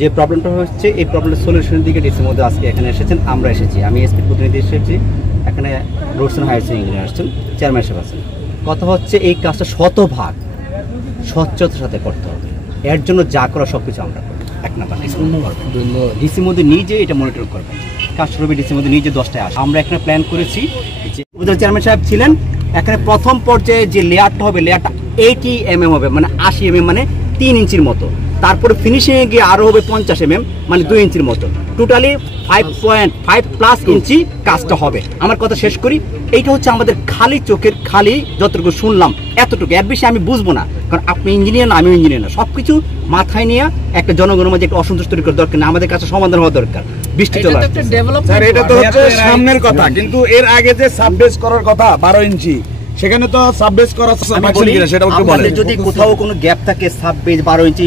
যে প্রবলেমটা হচ্ছে এই প্রবলেমের সলিউশনের দিকে ডিসির মধ্যে আজকে এখানে এসেছেন, আমরা এসেছি, আমি এসপির প্রতিনিধি এসেছি, এখানে রোডসন হায়ার সেকেন্ডারি ইঞ্জিনিয়ার আসছেন, চেয়ারম্যান সাহেব আছেন। কথা হচ্ছে এই কাজটা শতভাগ স্বচ্ছতার সাথে করতে হবে, এর জন্য যা করা সব কিছু আমরা করবো। এক নাম্বার ডিসির মধ্যে নিজে এটা মনিটর করবেন, কাজ শুরু হবে ডিসির মধ্যে নিজে 10টায় আসে। আমরা এখানে প্ল্যান করেছি যে চেয়ারম্যান সাহেব ছিলেন, এখানে প্রথম পর্যায়ে যে লেয়ারটা হবে, লেয়ারটা 80 mm হবে, মানে 80 mm, মানে 3 ইঞ্চির মতো। তারপরে ফিনিশিংয়ে গিয়ে আরও হবে 50 mm, মানে 2 ইঞ্চির মতো। টোটালি 5.5+ ইঞ্চি কাজটা হবে। আমার কথা শেষ করি, এইটা হচ্ছে আমাদের খালি চোখের খালি যতটুকু শুনলাম এতটুকু, এর বেশি আমি বুঝবো না, কারণ আপনি ইঞ্জিনিয়ার না, আমিও ইঞ্জিনিয়ার না। সব কিছু মাথায় নিয়ে একটা জনগণের মাঝে একটা অসন্তোষ তৈরি করার দরকার না, আমাদের কাছে সমাধান হওয়া দরকার। বৃষ্টি চলে আসছে, এটা তো হচ্ছে সামনের কথা, কিন্তু এর আগে যে সাববেস করার কথা 12 ইঞ্চি, সেখানে তো সাববেস করা যদি কোথাও কোনো গ্যাপ থাকে, সাববেস 12 ইঞ্চি,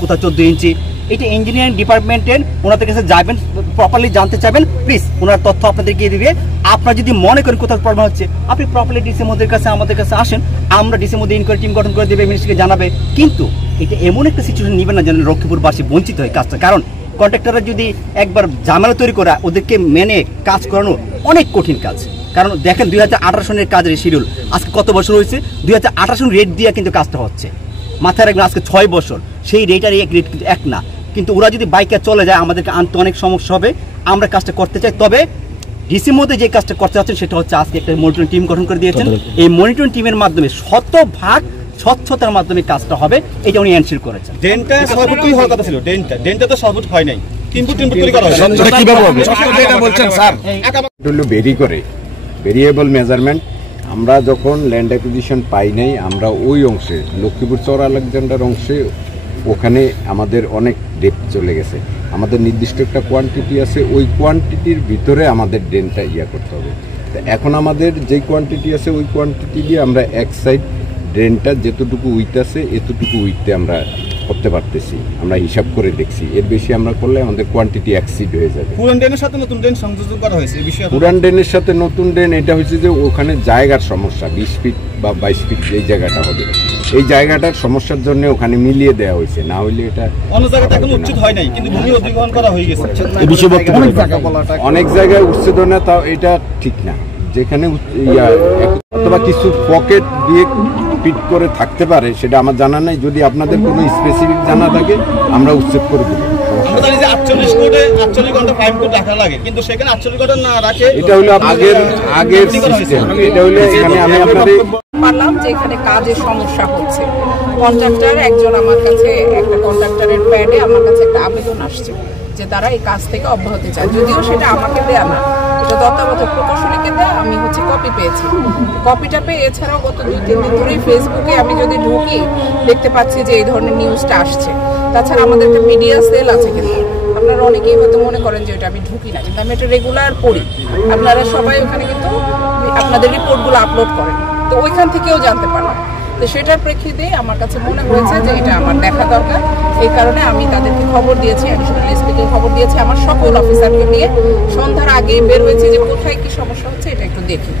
কোথাও 14 ইঞ্চি, এটা ইঞ্জিনিয়ারিং ডিপার্টমেন্টের ওনাদের কাছে যাবেন, প্রপারলি জানতে চাইবেন, প্লিজ ওনার তথ্য আপনাদেরকে দিবে। আপনারা যদি মনে করেন কোথাও প্রবলেম হচ্ছে, আপনি প্রপারলি ডিসির মধ্যে কাছে আমাদের কাছে আসেন, আমরা ডিসির মধ্যে ইনকোয়ারি টিম গঠন করে দেবে, মিনিস্ট্রিকে জানাবে। কিন্তু এটা এমন একটা সিচুয়েশন নেবেন না যেন লক্ষ্মীপুরবাসী বঞ্চিত হয় কাজটা, কারণ কন্ট্রাক্টররা যদি একবার ঝামেলা তৈরি করে, ওদেরকে মেনে কাজ করানো অনেক কঠিন কাজ। কারণ দেখেন 2018 সনের কাজের শিডিউল আজকে কত বছর হয়েছে, 2018 সন রেট দিয়ে কিন্তু কাজটা হচ্ছে, মাথায় রাখবেন আজকে 6 বছর, সেই রেট আর এক রেট কিন্তু এক না। কিন্তু ওরা যদি বাইকে চলে যায়, আমাদেরকে আনতে অনেক সমস্যা হবে। আমরা কাজটা করতে চাই, তবে ডিসির মধ্যে যে কাজটা করতে যাচ্ছেন সেটা হচ্ছে আজকে একটা মনিটরিং টিম গঠন করে দিয়েছেন। এই মনিটরিং টিমের মাধ্যমে শতভাগ স্বচ্ছতার মাধ্যমে কাজটা হবে, এটা উনি এনশিওর করেছেন। ডেন্টা সর্বোচ্চ হওয়ার কথা ছিল, ডেন্টা তো সর্বোচ্চ হয় নাই, কিন্তু তৈরি করা হয়। এটা বলছেন স্যার, বেরি করে ভেরিয়েবল মেজারমেন্ট। আমরা যখন ল্যান্ড অ্যাকুইজিশন পাই নাই, আমরা ওই অংশে লক্ষ্মীপুর চর আলেকজান্ডার অংশে ওখানে আমাদের অনেক ডেপথ চলে গেছে, আমাদের নির্দিষ্ট একটা কোয়ান্টিটি আছে, ওই কোয়ান্টিটির ভিতরে আমাদের ড্রেনটা করতে হবে। তো এখন আমাদের যেই কোয়ান্টিটি আছে ওই কোয়ান্টিটি দিয়ে আমরা এক সাইড ড্রেনটা যেতটুকু উইথ আছে এতটুকু উইথে আমরা করতে পারতেছি, আমরা হিসাব করে দেখছি। এর বেশি আমরা করলে আমাদের কোয়ান্টিটি এক্সিড হয়ে যাবে। পুরান ড্রেনের সাথে নতুন ড্রেন সংযোজন করা হয়েছে, এই বিষয়ে পুরান ড্রেনের সাথে নতুন ড্রেন এটা হচ্ছে যে ওখানে জায়গার সমস্যা, 20 ফিট বা 22 ফিট এই জায়গাটা হবে, এই জায়গাটার সমস্যার জন্য ওখানে মিলিয়ে দেওয়া হয়েছে, না হইলে এটা অন্য জায়গাতে এখন উচ্ছেদ হয় নাই, কিন্তু ভূমি অধিগ্রহণ করা হয়ে গেছে। এই বিষয়ে অনেক জায়গায় উচ্ছেদ না, তাও এটা ঠিক না। যেখানে অথবা কিছু পকেট দিয়ে ফিট করে থাকতে পারে সেটা আমার জানা নাই, যদি আপনাদের কোনো স্পেসিফিক জানা থাকে আমরা উচ্ছেদ করে দেবো। আমরা জানি যে 48 ঘন্টা 5 ফুট রাখা লাগে, কিন্তু সেখানে 48 ঘন্টা না রাখে, এটা হলো আগের সিস্টেম। এটা হলো এখানে আমি আপনাদের পারলাম যে এখানে কাজের সমস্যা হচ্ছে। কন্ট্রাক্টর একজন আমার কাছে, একটা কন্ট্রাক্টরের প্যাডে আমার কাছে একটা আবেদন আসছে যে তারা এই কাজ থেকে অব্যাহতি চায়, যদিও সেটা আমাকে দেয়া না, এটা তত্ত্বাবধায়ক প্রকৌশলীকে দেয়া। আমি কপি পেয়েছি, কপিটা পেয়ে এছাড়াও গত 2-3 দিন ধরেই ফেসবুকে আমি যদি ঢুকি দেখতে পাচ্ছি যে এই ধরনের নিউজটা আসছে। তাছাড়া আমাদের একটা মিডিয়া সেল আছে, কিন্তু আপনারা অনেকেই হয়তো মনে করেন যে এটা আমি ঢুকি না, কিন্তু আমি এটা রেগুলার পড়ি। আপনারা সবাই ওখানে কিন্তু আপনাদের রিপোর্টগুলো আপলোড করেন, তো ওইখান থেকেও জানতে পারলাম। তো সেটার প্রেক্ষিতে আমার কাছে মনে হয়েছে যে এটা আমার দেখা দরকার, এই কারণে আমি তাদেরকে খবর দিয়েছি, অ্যাডিশনাল এসপিকে খবর দিয়েছি, আমার সকল অফিসারকে নিয়ে সন্ধ্যার আগেই বের হয়েছে যে কোথায় কি সমস্যা হচ্ছে এটা একটু দেখি।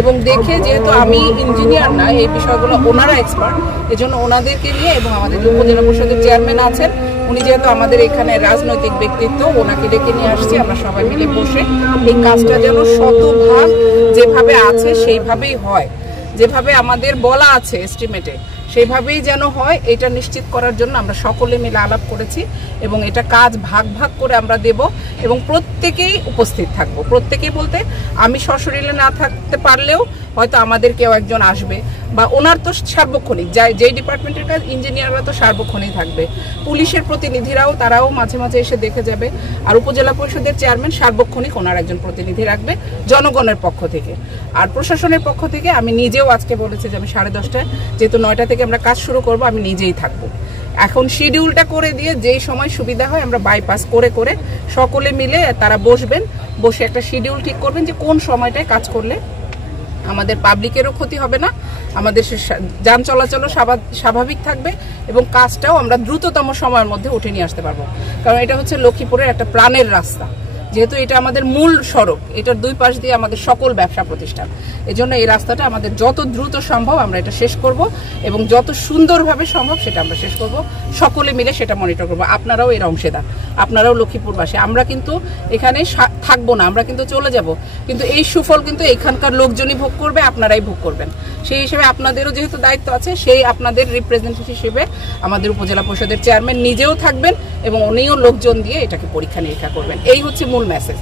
এবং দেখে, যেহেতু আমি ইঞ্জিনিয়ার না, এই বিষয়গুলো ওনারা এক্সপার্ট, এজন্য ওনাদেরকে নিয়ে, এবং আমাদের উপজেলা পরিষদের চেয়ারম্যান আছেন, উনি যেহেতু আমাদের এখানে রাজনৈতিক ব্যক্তিত্ব, ওনাকে ডেকে নিয়ে আসছি। আমরা সবাই মিলে বসে এই কাজটা যেন শতভাগ যেভাবে আছে সেইভাবেই হয়, যেভাবে আমাদের বলা আছে এস্টিমেটে সেইভাবেই যেন হয়, এটা নিশ্চিত করার জন্য আমরা সকলে মিলে আলাপ করেছি। এবং এটা কাজ ভাগ ভাগ করে আমরা দেব, এবং প্রত্যেকেই উপস্থিত থাকবো। প্রত্যেকেই বলতে আমি সশরীরে না থাকতে পারলেও হয়তো আমাদের কেউ একজন আসবে, বা ওনার তো সার্বক্ষণিক, যেই ডিপার্টমেন্টের কাজ, ইঞ্জিনিয়াররা তো সার্বক্ষণিক থাকবে, পুলিশের প্রতিনিধিরাও তারাও মাঝে মাঝে এসে দেখে যাবে, আর উপজেলা পরিষদের চেয়ারম্যান সার্বক্ষণিক ওনার একজন প্রতিনিধি রাখবে জনগণের পক্ষ থেকে। আর প্রশাসনের পক্ষ থেকে আমি নিজেও আজকে বলেছি যে আমি 10:30টায়, যেহেতু 9টা থেকে আমরা কাজ শুরু করব, আমি নিজেই থাকবো। এখন শিডিউলটা করে দিয়ে যেই সময় সুবিধা হয় আমরা বাইপাস করে করে সকলে মিলে তারা বসবেন, বসে একটা শিডিউল ঠিক করবেন যে কোন সময়টায় কাজ করলে আমাদের পাবলিকেরও ক্ষতি হবে না, আমাদের যান চলাচলও স্বাভাবিক থাকবে, এবং কাজটাও আমরা দ্রুততম সময়ের মধ্যে উঠে নিয়ে আসতে পারবো। কারণ এটা হচ্ছে লক্ষ্মীপুরের একটা প্রাণের রাস্তা, যেহেতু এটা আমাদের মূল সড়ক, এটার দুই পাশ দিয়ে আমাদের সকল ব্যবসা প্রতিষ্ঠান, এজন্য এই রাস্তাটা আমাদের যত দ্রুত সম্ভব আমরা এটা শেষ করব এবং যত সুন্দরভাবে সম্ভব সেটা আমরা শেষ করব, সকলে মিলে সেটা মনিটর করব। আপনারাও এর অংশীদার, আপনারাও লক্ষ্মীপুরবাসী। আমরা কিন্তু এখানে থাকবো না, আমরা কিন্তু চলে যাব, কিন্তু এই সুফল কিন্তু এখানকার লোকজনই ভোগ করবে, আপনারাই ভোগ করবেন। সেই হিসেবে আপনাদেরও যেহেতু দায়িত্ব আছে, সেই আপনাদের রিপ্রেজেন্টেটিভ হিসেবে আমাদের উপজেলা পরিষদের চেয়ারম্যান নিজেও থাকবেন এবং উনিও লোকজন দিয়ে এটাকে পরীক্ষা নিরীক্ষা করবেন। এই হচ্ছে মূল মেসেজ।